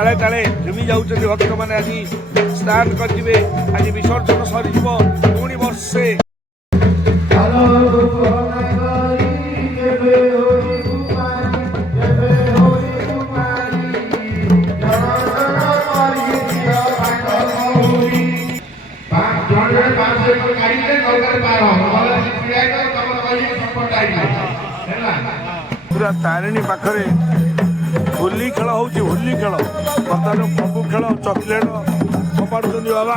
ताले ताले झुमी जाऊँ भक्त मैंने आज स्नान करेंगे। आज विसर्जन सर पुणी वर्षे पूरा तारिणी पाखरे होली खेल होली खेल बर्तमान फगु खेल चॉकलेट फपाड़ुं बाबा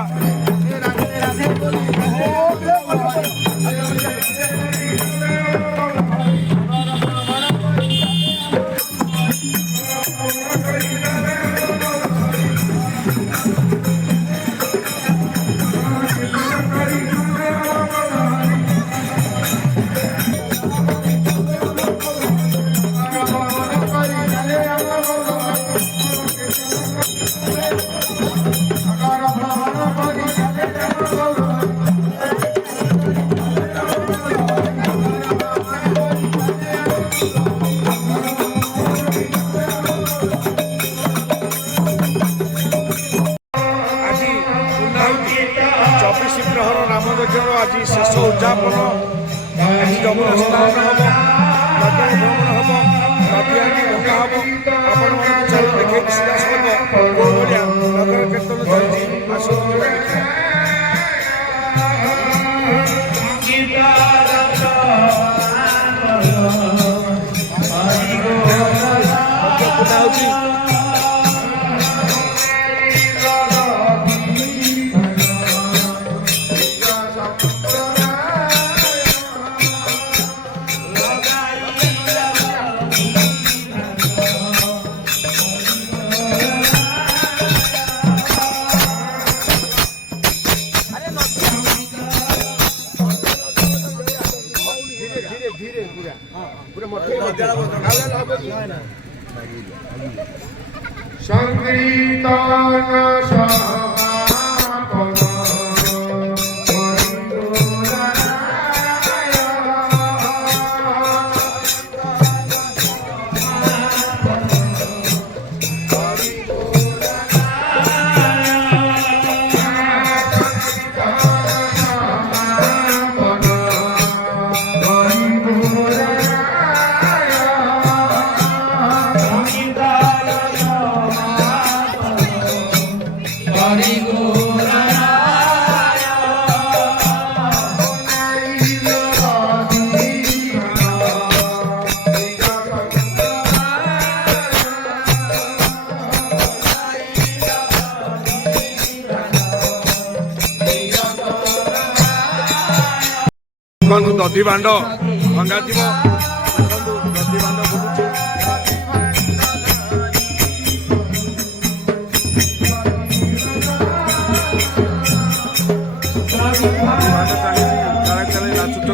आज शेष उद्यापन आज जमुना स्नान हम भ्रमण हम नदी आदि भंगा हम आपण चल देखे सीधासख नगर कीर्तन चलती दधी बांड भंगा दधी बांड बुलुचे नाचुच्च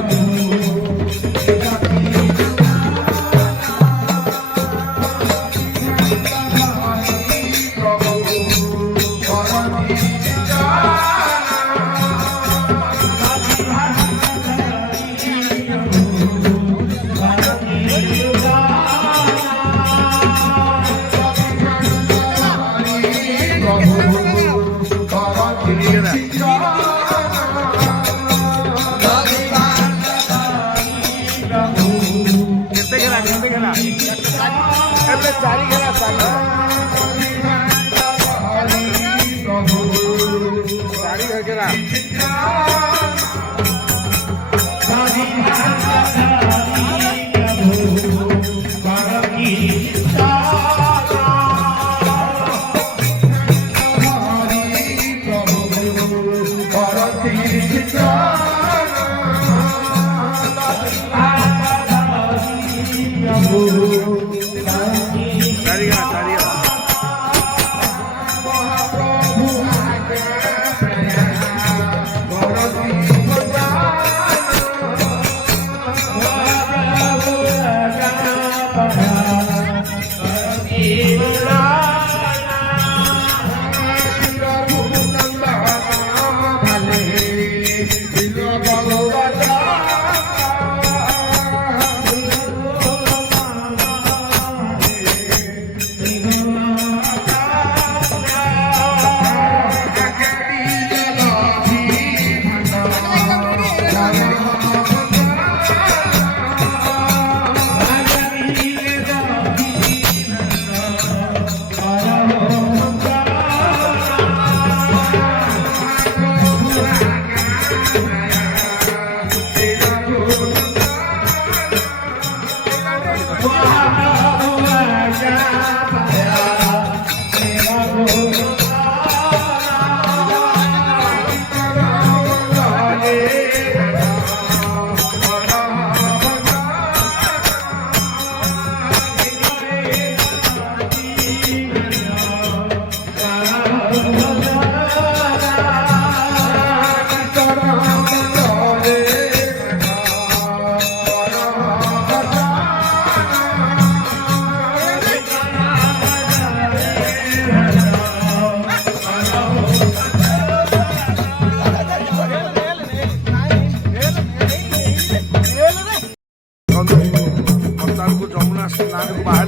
स्नान को बाहर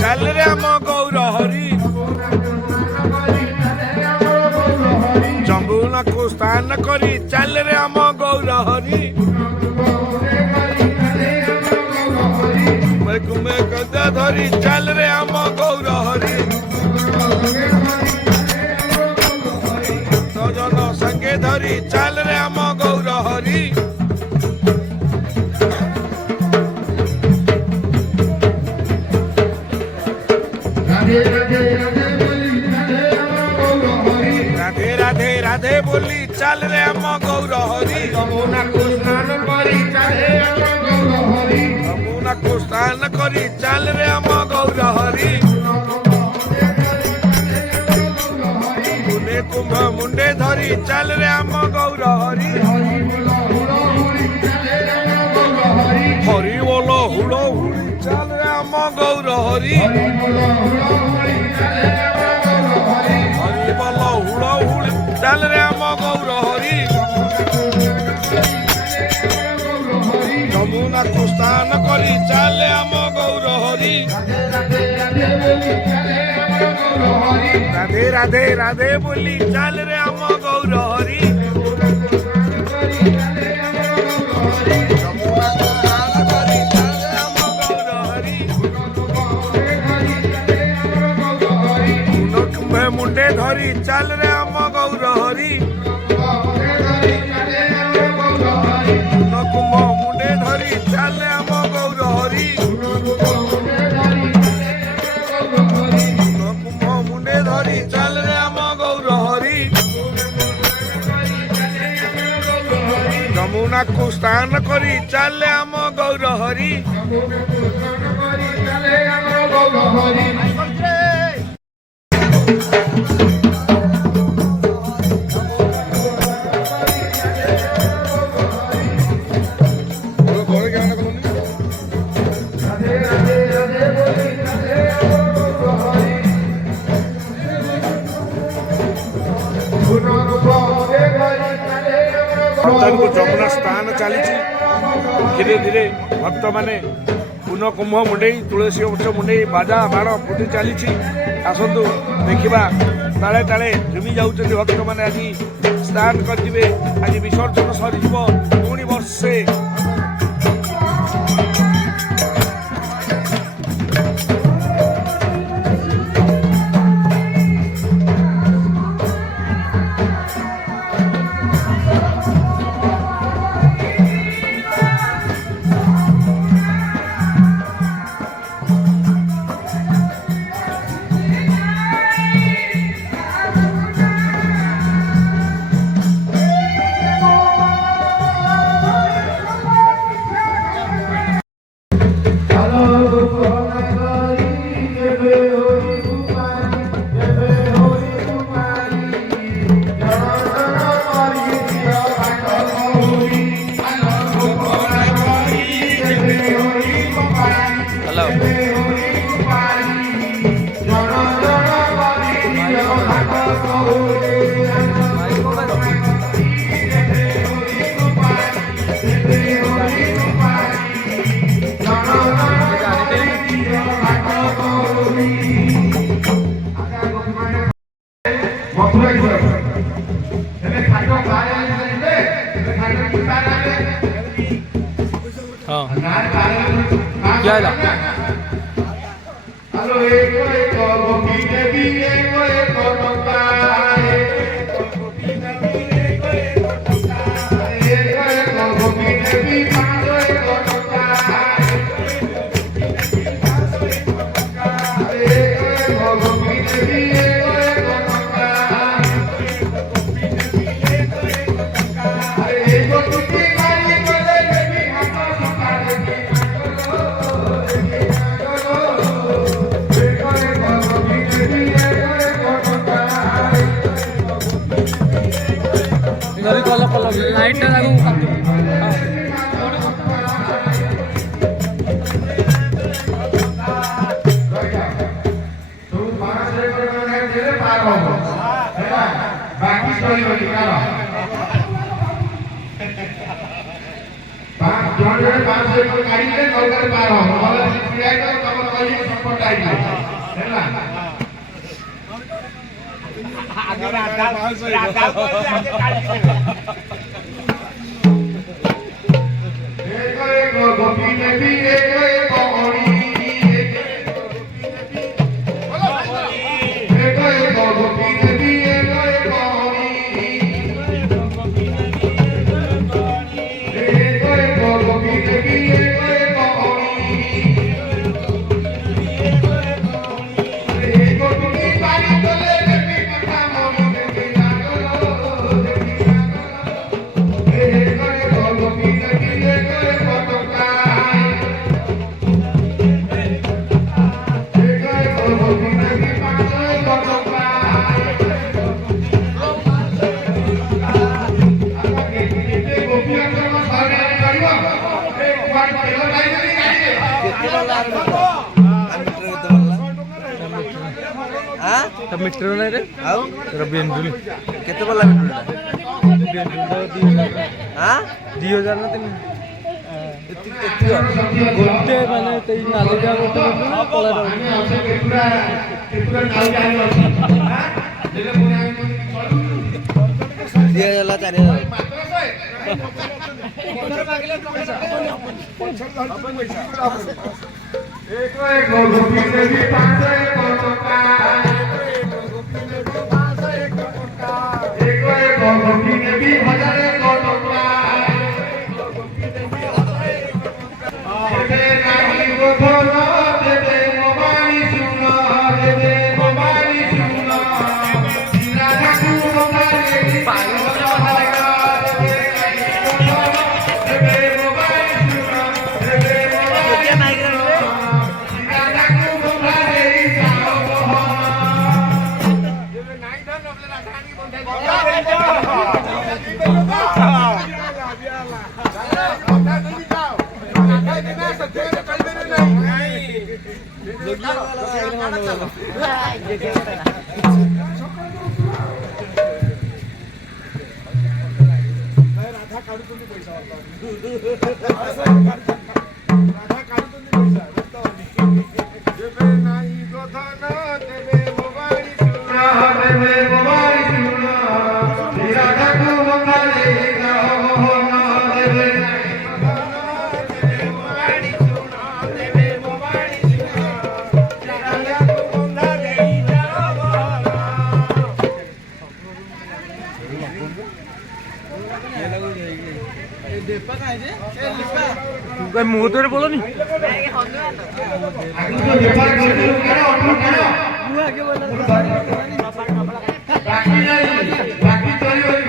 चल रे आम गौर हरि जमुना को स्नान करी चल रे आम गौर हरि कुमे गदा धरी चल रे आम गौर हरि सजन संगे धरी चल रे आम गौर हरि राधे राधे राधे बोली चल रे आम गौर हरि यमुना को स्नान करी चले आम गौर हरि यमुना को स्नान करी चल रे आम गौर हरि मुने कुंभ मुंडे धरी चल रे आम गौर हरि हरि बोलो हुड़ो हुड़ी चल रे आम गौर हरि हरि बोलो हुड़ो हुड़ी चल रे आम गौर हरि यमुना को स्नान करी चल आम गौर हरि राधे राधे राधे बोली चल रे आम गौर हरि यमुना को स्नान करी चल आम गौर हरि कुंभे मुंडे धरी चल रे आम गौर हरि कुंभ मुंडे धरी चल आम गौर हरि कुंभ मुंडे धरी चल रे आम गौर हरि यमुना को स्नान करी चल आम गौर हरि भक्तों को जमुना स्नान चली धीरे धीरे भक्त मैंने पुनः कुंभ मुंडे तुलसी वृक्ष मुंडे बाजा बाण फुटी चली आसतु देखा ताले ताले झुमी जाऊँ भक्त मैंने आज स्नान करेंगे आज विसर्जन सर पुणी वर्षे क्या है लाइट ଜଣେ 500 ଏକର କାଢିଲେ ନୌକାରେ ପାର ହବ ଭଲ ଛିଡ଼ା ହେଇଥିବ ତମର କହିକି ସପୋର୍ଟ ଆଇଲା ହେଲା ଏକ ଏକ ଗୋପୀ ନେବି ଏକ ଏକ ଅଣି ଏକ ଏକ ଗୋପୀ ନେବି ଏକ ଏକ ଅଣି ଏକ ଏକ ଗୋପୀ ନେବି ଏକ ଏକ ଅଣି ଏକ ଗୋପୀ ପାରି ଗଲେ ନେବି କଥା ମଣି ନେବି ନାଗର ଏକ ଏକ ଗୋପୀ ନେବି ଏକ ଏକ ଟଙ୍କା ଏକ ଏକ ଗୋପୀ ନେବି 500 ଟଙ୍କା मीटर नहीं रे ଆଉ बेंडुल କେତେ ପଡ଼ିଲା ମିଟରଟା? ଆଁ 2000 ना तीन ଏତିକି गोटे माने तेई नालिका गोटे कला ଦିଆଗଲା 4000 ଏକ ଏକ ଗୋପୀ ନେବି 500 ଟଙ୍କା ଏକ ଏକ ଗୋପୀ ନେବି 1000 ଟଙ୍କା ଦେବେ ନାହିଁ ଗୋଧନ ଦେବେ ମୋବାଇଲ ଶୁଣ ଦେବେ ମୋବାଇଲ ଶୁଣ ରାଧାକୁ ମୋବାଇଲ ଦେବେ ମୋବାଇଲ ଶୁଣ ଦେବେ ରାଧାକୁ ମୋବାଇଲ ଯାଅ ଦେବେ ନାହିଁ ଗୋଧନ ଦେବେ ମୋବାଇଲ ଶୁଣ ଦେବେ ମୋବାଇଲ ଶୁଣ ରାଧାକୁ ମୋବାଇଲ ଯାଅ ମୋହନ ଦେବେ ନାହିଁ ଗୋଧନ ଦେବେ ମୋବାଇଲ ଶୁଣ ଦେବେ ମୋବାଇଲ ଶୁଣ ରାଧାକୁ ମୋବାଇଲ ଯାଅ ମୋହନ मुँह तो बोलो नहीं ଆଗରୁ ବେପାର କରିଥିଲୁ କାଢ ଅଠର କାଢ ବାକି ନାହିଁ ବାକି ଚଳିବନି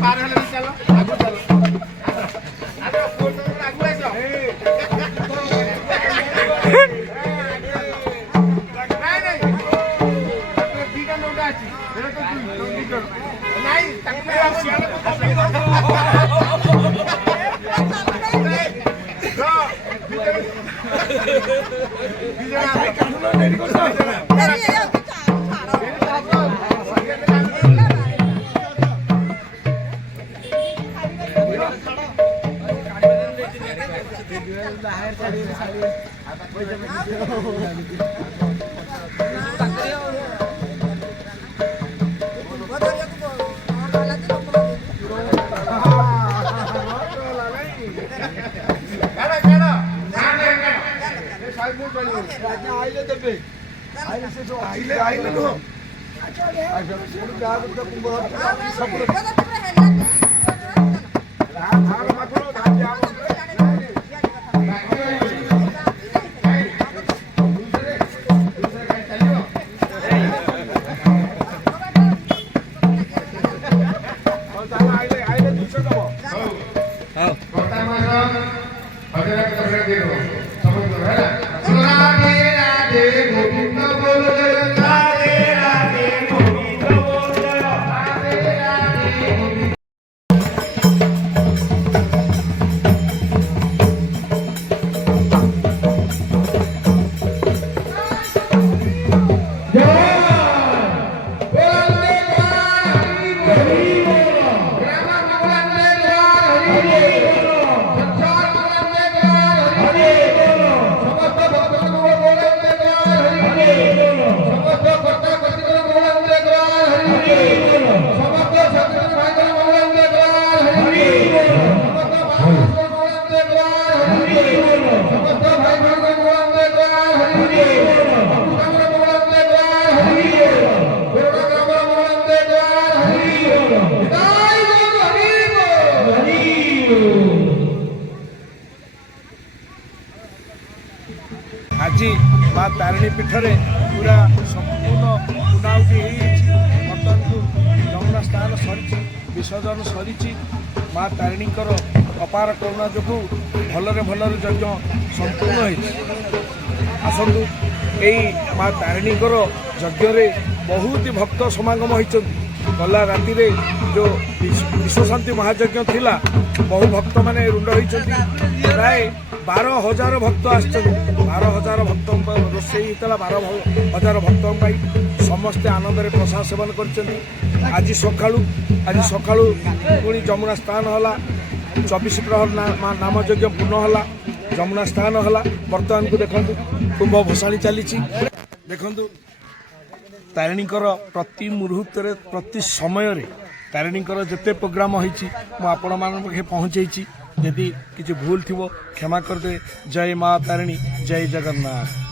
ପାର ହେଲେ ଚାଲ ଆଗୁ ଚାଲ ଆରେ ଆଗୁ ଆସ ନାଇଁ ନାଇଁ ଦିଟା ନୋଟା ଅଛି ଏଟା ତ ଦିଟା ନାଇଁ ତାକୁ राधे राधे गोविंद ଆଜି ମା ତାରିଣୀ ପୀଠରେ ପୁରା ସମ୍ପୂର୍ଣ୍ଣ ପୁନାଉଟି ହେଇଯାଇଛି। ବର୍ତ୍ତମାନକୁ ଯମୁନା ସ୍ନାନ ସରିଛି, ବିସର୍ଜନ ସରିଛି। ମା ତାରିଣୀଙ୍କର ଅପାର କରୁଣା ଯୋଗୁଁ ଭଲରେ ଯଜ୍ଞ ସମ୍ପୂର୍ଣ୍ଣ ହେଇଛି। ଆସନ୍ତୁ ଏଇ ମା ତାରିଣୀଙ୍କର ଯଜ୍ଞରେ ବହୁତ ଭକ୍ତ ସମାଗମ ହୋଇଛନ୍ତି। ଗଲା ରାତିରେ ଯେଉଁ ବିଶ୍ୱଶାନ୍ତି ମହାଯଜ୍ଞ ଥିଲା, ବହୁ ଭକ୍ତମାନେ ରୁଣ୍ଡ ହୋଇଛନ୍ତି। ପ୍ରାୟ 12,000 ଭକ୍ତ ଆସିଛନ୍ତି। 12,000 ଭକ୍ତଙ୍କ ରୋଷେଇ ହେଇଥିଲା। 12,000 ଭକ୍ତଙ୍କ ପାଇଁ ସମସ୍ତେ ଆନନ୍ଦରେ ପ୍ରସାଦ ସେବନ କରିଛନ୍ତି। ଆଜି ସକାଳୁ ପୁଣି ଯମୁନା ସ୍ନାନ ହେଲା। 24 ପ୍ରହର ନାମ ଯଜ୍ଞ ପୂର୍ଣ୍ଣ ହେଲା। ଯମୁନା ସ୍ନାନ ହେଲା। ବର୍ତ୍ତମାନକୁ ଦେଖନ୍ତୁ କୁମ୍ଭ ଭସାଣି ଚାଲିଛି। ଦେଖନ୍ତୁ ତାରିଣୀଙ୍କର ପ୍ରତି ମୁହୂର୍ତ୍ତରେ ପ୍ରତି ସମୟରେ ତାରିଣୀଙ୍କର ଯେତେ ପ୍ରୋଗ୍ରାମ ହେଇଛି ମୁଁ ଆପଣମାନଙ୍କ ପାଖେ ପହଞ୍ଚେଇଛି। ଯଦି କିଛି ଭୁଲ ଥିବ କ୍ଷମା କରିଦେବେ। ଜୟ ମା ତାରିଣୀ, ଜୟ ଜଗନ୍ନାଥ।